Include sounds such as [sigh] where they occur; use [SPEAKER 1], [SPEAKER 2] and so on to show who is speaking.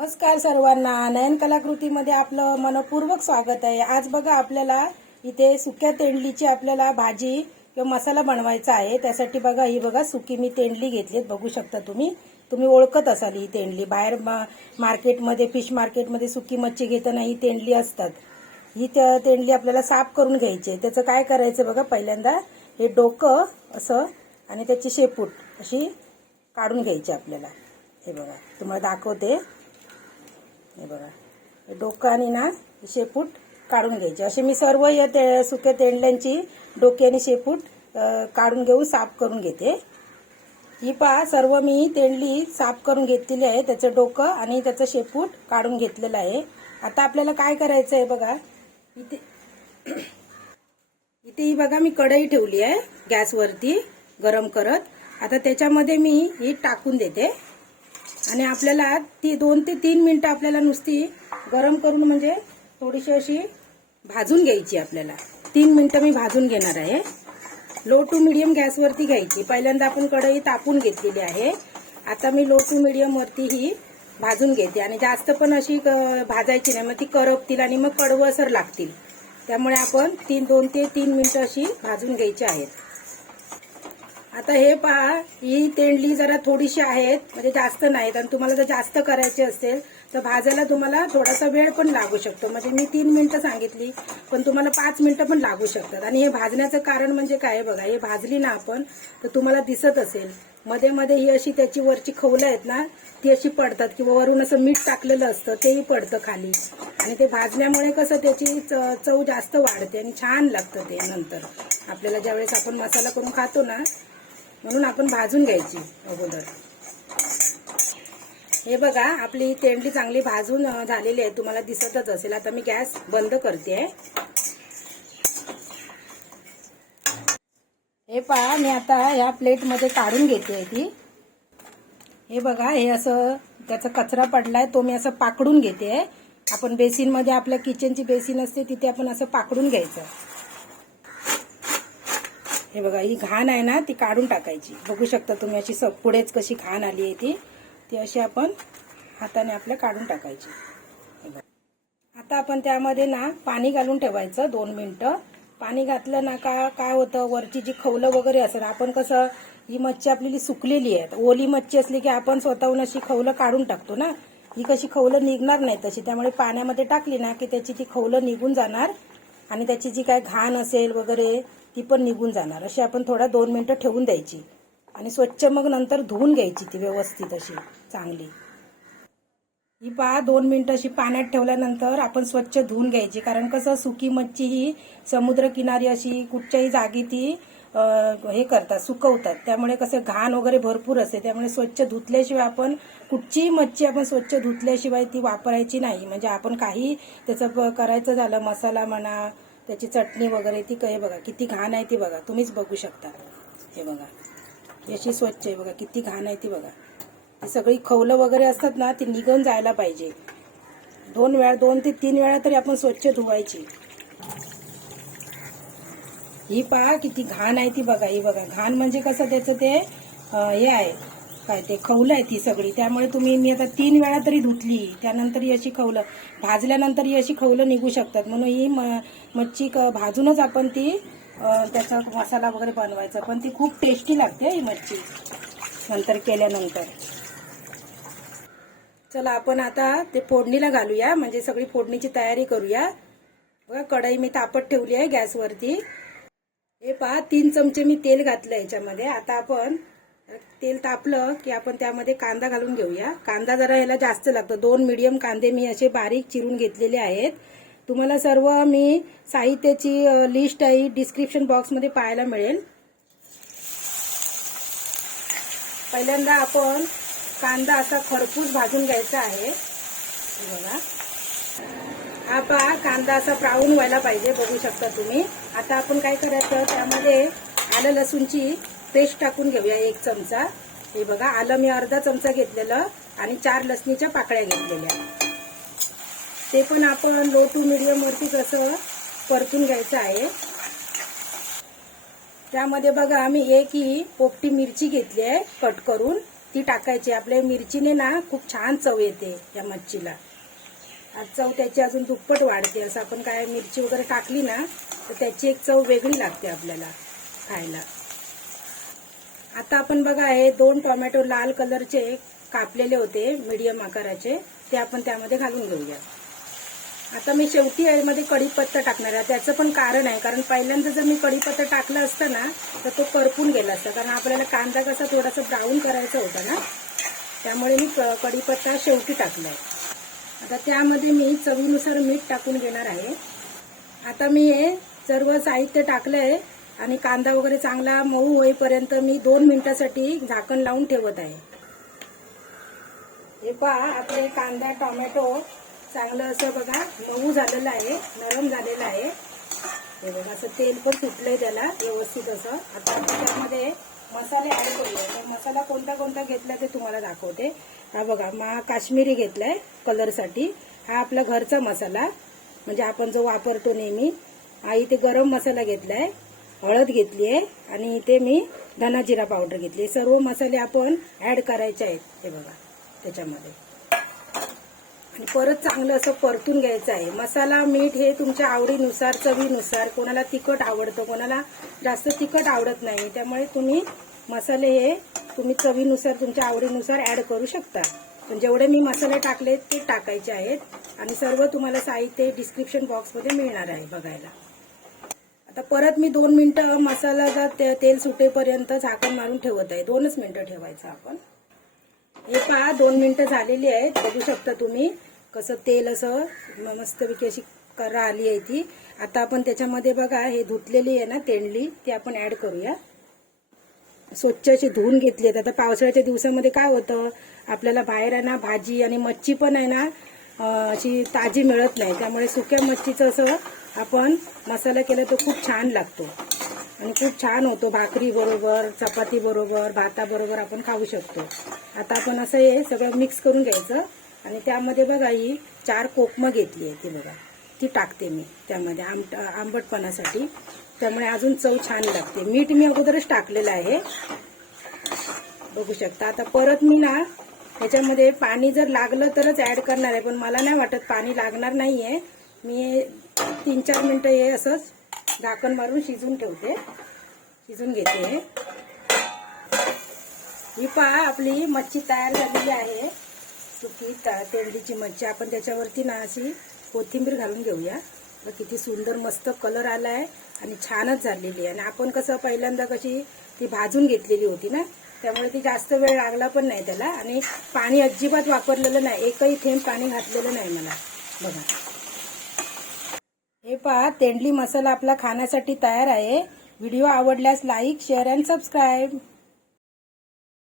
[SPEAKER 1] नमस्कार सर्वांना. नयन कलाकृतीमध्ये आपलं मनपूर्वक स्वागत आहे. आज बघा आपल्याला इथे सुक्या तेंडलीची आपल्याला भाजी किंवा मसाला बनवायचा आहे. त्यासाठी बघा ही बघा सुकी मी तेंडली घेतलीत. बघू शकता तुम्ही. तुम्ही ओळखत असाल ही तेंडली. बाहेर मा- मार्केटमध्ये फिश मार्केटमध्ये सुकी मच्छी घेताना ही तेंडली असतात. ही त्या तेंडली आपल्याला साफ करून घ्यायची आहे. त्याचं काय करायचं बघा पहिल्यांदा हे डोकं असं आणि त्याची शेपूट अशी काढून घ्यायची आपल्याला. हे बघा तुम्हाला दाखवते. हे बघा. हे डोकं आणि ना शेपूट काढून घ्यायचे. असे मी सर्व या ते सुक्या तेंडल्यांची डोके आणि शेपूट काढून घेऊन साफ करून घेते. ही पहा सर्व मी तेंडली साफ करून घेतलेली आहे. त्याचं डोकं आणि त्याचं शेपूट काढून घेतलेलं आहे. आता आपल्याला काय करायचं आहे बघा. इथे [clears throat] इथे ही बघा मी कढई ठेवली आहे गॅसवरती गरम करत. आता त्याच्यामध्ये मी ही टाकून देते. आणि आपल्याला ती दोन ते तीन मिनिटं आपल्याला नुसती गरम करून म्हणजे थोडीशी अशी भाजून घ्यायची आपल्याला. तीन मिनिटं मी भाजून घेणार आहे. लो टू मिडियम गॅसवरती घ्यायची. पहिल्यांदा आपण कढई तापून घेतलेली आहे. आता मी लो टू मिडियमवरती ही भाजून घेते. आणि जास्त पण अशी क- भाजायची नाही. मग ती करपतील आणि मग कडवसर लागतील. त्यामुळे आपण तीन दोन ते तीन मिनिटं अशी भाजून घ्यायची आहेत. आता हे पहा ही तेंडली जरा थोडीशी आहेत म्हणजे जास्त नाहीत आणि तुम्हाला जर जास्त करायची असेल तर भाजायला तुम्हाला थोडासा वेळ पण लागू शकतो. म्हणजे मी तीन मिनटं सांगितली पण तुम्हाला पाच मिनटं पण लागू शकतात. आणि हे भाजण्याचं कारण म्हणजे काय बघा हे भाजली ना आपण तर तुम्हाला दिसत असेल. मध्ये मध्ये ही अशी त्याची वरची खवलं आहेत ना ती अशी पडतात किंवा वरून असं मीठ टाकलेलं असतं तेही पडतं खाली. आणि ते भाजल्यामुळे कसं त्याची च- चव जास्त वाढते आणि छान लागतं ते नंतर. आपल्याला ज्यावेळेस आपण मसाला करून खातो ना म्हणून आपण भाजून घ्यायची अगोदर. हे बघा आपली तेंडली चांगली भाजून झालेली आहे. तुम्हाला दिसतच असेल. आता मी गॅस बंद करते. हे पहा मी आता ह्या प्लेटमध्ये काढून घेते ती. हे बघा हे असं त्याचा कचरा पडलाय तो मी असं पाकडून घेते. आपण बेसिनमध्ये आपल्या किचनची बेसिन असते तिथे आपण असं पाकडून घ्यायचं. हे बघा ही घाण आहे ना ती काढून टाकायची. बघू शकता तुम्ही अशी स पुढेच कशी घाण आली आहे ती. ती अशी आपण हाताने आपल्या काढून टाकायची. हे बघा. आता आपण त्यामध्ये ना पाणी घालून ठेवायचं दोन मिनटं. पाणी घातलं ना का काय होतं? वरची जी खवलं वगैरे असेल आपण कसं ही मच्छी आपली सुकलेली आहे ओली मच्छी असली की आपण स्वतःहून अशी खवलं काढून टाकतो ना. ही कशी खवलं निघणार नाही तशी. त्यामुळे पाण्यामध्ये टाकली ना की त्याची ती खवलं निघून जाणार. आणि त्याची जी काय घाण असेल वगैरे ती पण निघून जाणार. अशी आपण थोडा दोन मिनटं ठेवून द्यायची. आणि स्वच्छ मग नंतर धुवून घ्यायची ती व्यवस्थित अशी चांगली. ही पहा दोन मिनटं अशी पाण्यात ठेवल्यानंतर आपण स्वच्छ धुवून घ्यायची. कारण कसं सुकी मच्छी ही समुद्रकिनारी अशी कुठच्याही जागी ती हे करतात सुकवतात. त्यामुळे कसं घाण वगैरे भरपूर असते. त्यामुळे स्वच्छ धुतल्याशिवाय आपण कुठचीही मच्छी आपण स्वच्छ धुतल्याशिवाय ती वापरायची नाही. म्हणजे आपण काही त्याचं प- करायचं झालं मसाला म्हणा त्याची चटणी वगैरे ती हे बघा किती घाण आहे ती बघा तुम्हीच बघू शकता. हे बघा. ही अशी स्वच्छ आहे बघा किती घाण आहे ती बघा. ती सगळी खवलं वगैरे असतात ना ती निघून जायला पाहिजे. दोन वेळा दोन ते तीन वेळा तरी आपण स्वच्छ धुवायची. ही पहा किती घाण आहे ती बघा ही बघा. घाण म्हणजे कसं त्याचं ते हे आहे. काय ते खवलं आहे ती सगळी. त्यामुळे तुम्ही मी आता तीन वेळा तरी धुतली त्यानंतर ही अशी खवलं. भाजल्यानंतर ही अशी खवलं निघू शकतात. म्हणून ही म- मच्छी क- भाजूनच आपण ती त्याचा मसाला वगैरे बनवायचा. पण ती खूप टेस्टी लागते ही मच्छी नंतर केल्यानंतर. चला आपण आता ते फोडणीला घालूया. म्हणजे सगळी फोडणीची तयारी करूया. बघा कढई मी तापत ठेवली आहे गॅसवरती. हे पहा तीन चमचे मी तेल घातलं याच्यामध्ये. आता आपण तेल तापलं की आपण त्यामध्ये कांदा घालून घेऊया. कांदा जरा ह्याला जास्त लागतो. दोन मिडियम कांदे मी असे बारीक चिरून घेतलेले आहेत. तुम्हाला सर्व मी साहित्याची लिस्ट आहे डिस्क्रिप्शन बॉक्समध्ये पाहायला मिळेल. पहिल्यांदा आपण कांदा असा खरपूस भाजून घ्यायचा आहे. बघा. हा पहा कांदा असा ब्राऊन व्हायला पाहिजे बघू शकता तुम्ही. आता आपण काय करायचं? त्यामध्ये आलं लसूणची पेस्ट टाकून घेऊया एक चमचा. हे बघा आलं मी अर्धा चमचा घेतलेलं आणि चार लसणीच्या पाकळ्या घेतलेल्या. ते पण आपण लो टू मिडियम वरती कसं परतून घ्यायचं आहे. त्यामध्ये बघा आम्ही एक ही पोपटी मिरची घेतली आहे कट करून. ती टाकायची. आपल्या मिरचीने ना खूप छान चव येते या मच्छीला. आज चव त्याची अजून दुप्पट वाढते. असं आपण काय मिरची वगैरे टाकली ना तर त्याची एक चव वेगळी लागते आपल्याला खायला. आता आपण बघा हे दोन टोमॅटो लाल कलरचे कापलेले होते मीडियम आकाराचे. ते आपण त्यामध्ये घालून घेऊया. आता मी शेवटी यामध्ये कढीपत्ता टाकणार आहे. त्याचं पण कारण आहे कारण पहिल्यांदा जर मी कढीपत्ता टाकला असता ना तर तो करपून गेला असता. कारण आपल्याला कांदा कसा थोडासा ब्राऊन करायचा होता ना त्यामुळे मी क- कढीपत्ता शेवटी टाकलाय. आता त्यामध्ये मी चवीनुसार मीठ टाकून घेणार आहे. आता मी हे सर्व साहित्य टाकलंय. आणि कांदा वगैरे चांगला मऊ होईपर्यंत मी दोन मिनिटासाठी झाकण लावून ठेवत आहे. हे पहा आपले कांदा टोमॅटो चांगलं असं बघा मऊ झालेलं आहे नरम झालेलं आहे. हे बघा असं तेल पण सुटलंय त्याला व्यवस्थित असं. आता आपण त्यामध्ये मसाले ॲड करूया. तर मसाला कोणता कोणता घेतला ते तुम्हाला दाखवते. हा बघा मा काश्मीरी घेतलाय कलरसाठी. हा आपला घरचा मसाला म्हणजे आपण जो वापरतो नेहमी हा इथे गरम मसाला घेतलाय. हळद घेतली आहे आणि इथे मी धना जिरा पावडर घेतली सर्व मसाले आपण ऍड करायचे आहेत हे बघा त्याच्यामध्ये. आणि परत चांगलं असं परतून घ्यायचं आहे. मसाला मीठ हे तुमच्या आवडीनुसार चवीनुसार कोणाला तिखट आवडतं कोणाला जास्त तिखट आवडत नाही त्यामुळे तुम्ही मसाले हे तुम्ही चवीनुसार तुमच्या आवडीनुसार ऍड करू शकता. पण जेवढे मी मसाले टाकले ते टाकायचे आहेत. आणि सर्व तुम्हाला साहित्य डिस्क्रिप्शन बॉक्समध्ये मिळणार आहे बघायला. आता परत मी दोन मिनिटं मसाला ते- तेल सुटेपर्यंत झाकण मारून ठेवत आहे. दोनच मिनिटं ठेवायचं आपण. हे पहा दोन मिनिटं झालेली आहेत. बघू शकता तुम्ही कसं तेल असं मस्तपैकी अशी करा आली आहे ती. आता आपण त्याच्यामध्ये बघा हे धुतलेली आहे ना तेंडली ती आपण ऍड करूया. स्वच्छ अशी धुवून घेतली आहेत. आता पावसाळ्याच्या दिवसामध्ये काय होतं आपल्याला बाहेर आहे ना भाजी आणि मच्छी पण आहे ना अशी ताजी मिळत नाही. त्यामुळे सुक्या मच्छीचं असं आपण मसाला केला तर खूप छान लागतो. आणि खूप छान होतो. भाकरी बरोबर चपाती बरोबर भाताबरोबर आपण खाऊ शकतो. आता आपण असं हे सगळं मिक्स करून घ्यायचं. आणि त्यामध्ये बघा ही चार कोकमं घेतली आहे ती बघा. ती टाकते मी त्यामध्ये आंबट आंबटपणासाठी. त्यामुळे अजून चव छान लागते. मीठ मी अगोदरच टाकलेलं आहे. बघू शकता. आता परत मी ना त्याच्यामध्ये पाणी जर लागलं तरच ऍड करणार आहे. पण मला नाही वाटत पाणी लागणार नाहीये. मी तीन चार मिनटं हे असंच झाकण मारून शिजून ठेवते. शिजून घेते. ही पहा आपली मच्छी तयार झालेली आहे. सुकी तेंडीची मच्छी. आपण त्याच्यावरती ना अशी कोथिंबीर घालून घेऊया. मग किती सुंदर मस्त कलर आला आहे आणि छानच झालेली आहे. आणि आपण कसं पहिल्यांदा कशी ती भाजून घेतलेली होती ना त्यामुळे ती जास्त वेळ लागला पण नाही त्याला. आणि पाणी अजिबात वापरलेलं नाही. एकही थेंब पाणी घातलेलं नाही मला. बघा. हे पहा तेंडली मसाला आपला खाण्यासाठी तयार आहे. व्हिडिओ आवडल्यास लाईक शेअर अँड सबस्क्राईब